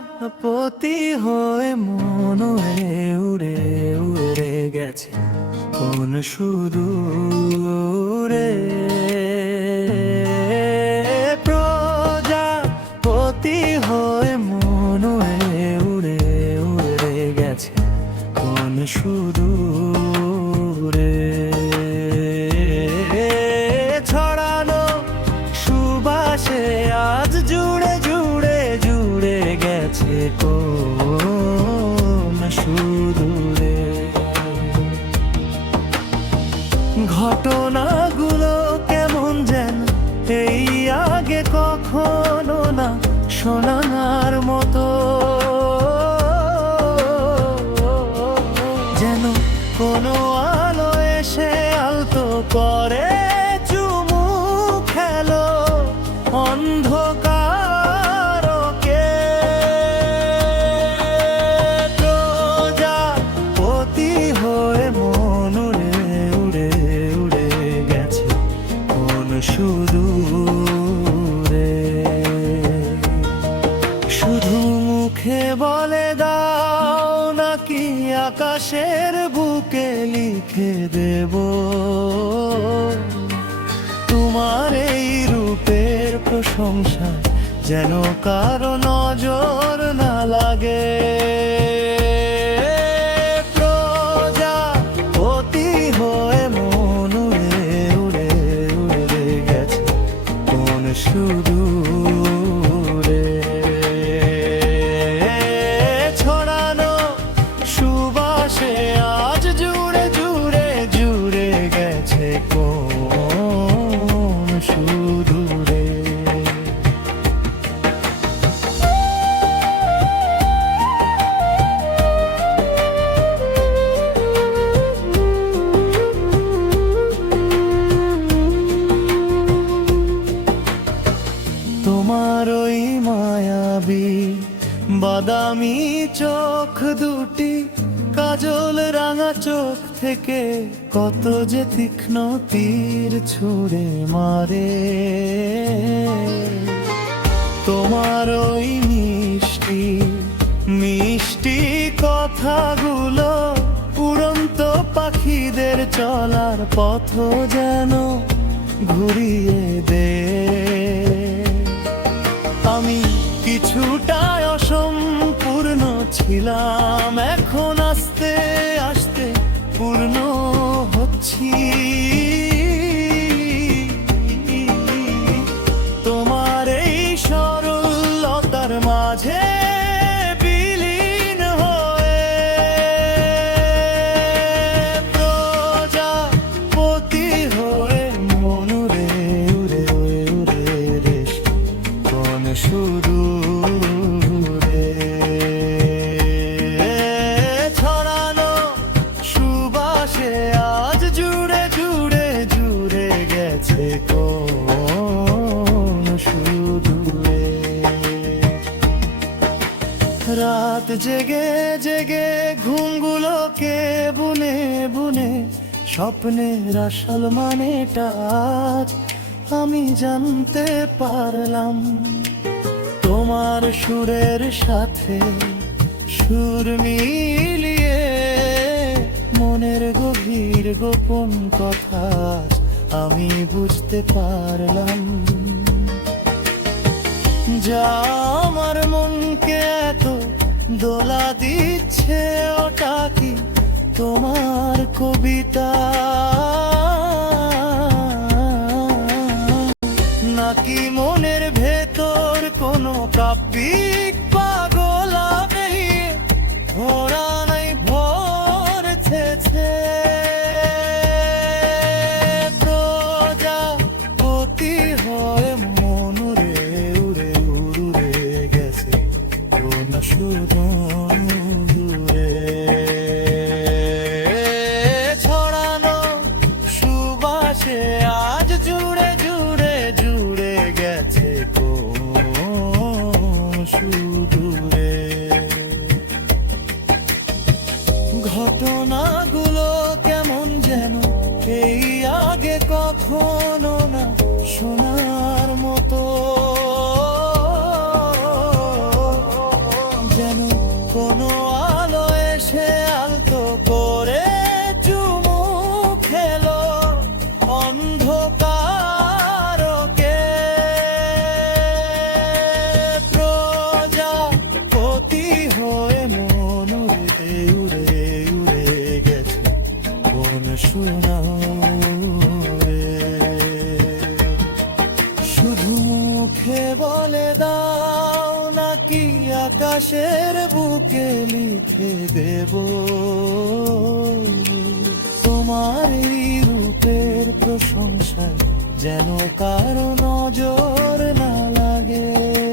প্রজাপতি হয়ে মন উড়ে উড়ে গেছে কোন সুদূরে। প্রজাপতি হয়ে মন উড়ে উড়ে গেছে কোন সুদূরে। ছড়ানো সুবাসে আজ জুড়ে জুড়ে জুড়ে গেছে কোন সুদূরে। ঘটনাগুলো কেমন যেন এই আগে কখনো না শোনার মতো, যেন কোনো আলো এসে আলতো করে চুমু খেলো অন্ধকারকে। প্রজাপতি হয়ে মন উড়ে উড়ে উড়ে গেছে কোন সুদূরে। শুধু মুখে বলে দাও নাকি আকাশের বুকে লিখে দেব তোমার এই রূপের প্রশংসা, যেন কারো নজর না লাগে। প্রজাপতি হয়ে মন উড়ে উড়ে উড়ে গেছে কোন সুদূরে। ছড়ানো সুবাসে আজ জুড়ে জুড়ে জুড়ে গেছে কোন সুদূরে। তোমার ওই মায়াবী বাদামি চোখ দুটি, কাজল রাঙা চোখ থেকে কত যে তীক্ষ্ণ তীর ছুঁড়ে মারে। তোমার ওই মিষ্টি মিষ্টি কথাগুলো উড়ন্ত পাখিদের চলার পথ যেন ঘুরিয়ে দে। আমি কিছুটা অসম্পূর্ণ ছিলাম, এখন আস্তে আস্তে পূর্ণ হচ্ছি। তোমার এই সরলতার মাঝে বিলীন হয়ে প্রজাপতি হয়ে মন উড়ে উড়ে উড়ে উড়ে কোন সুদূরে। ছড়ানো সুবাসে আজ জুড়ে জুড়ে জুড়ে গেছে কোন সুদূরে। রাত জেগে জেগে ঘুমগুলোকে বুনে বুনে স্বপ্নের আসল মানেটা আজ আমি জানতে পারলাম। তোমার সুরের সাথে সুর মিলিয়ে মনের গভীর গোপন কথা আমি বুঝতে পারলাম। যা আমার মনকে এত দোলা দিচ্ছে ওটা কি তোমার কবিতা, নাকি মনের ভেতর কোনো কাব্যিক পাগলা বেরিয়ে ভরা নাই ভরছে। প্রজাপতি হয়ে মন উড়ে উড়ে উড়ে গেছে কোন সুদূরে। ছড়ানো সুবাসে আজ জুড়ে জুড়ে জুড়ে গেছে কোন সুদূরে। ঘটনাগুলো কেমন যেন এই আগে কখনো না শোনার মতো, মুখে বলে দাও নাকি আকাশের বুকে লিখে দেব তোমার এই রূপের প্রশংসায় যেন কারো নজর না লাগে।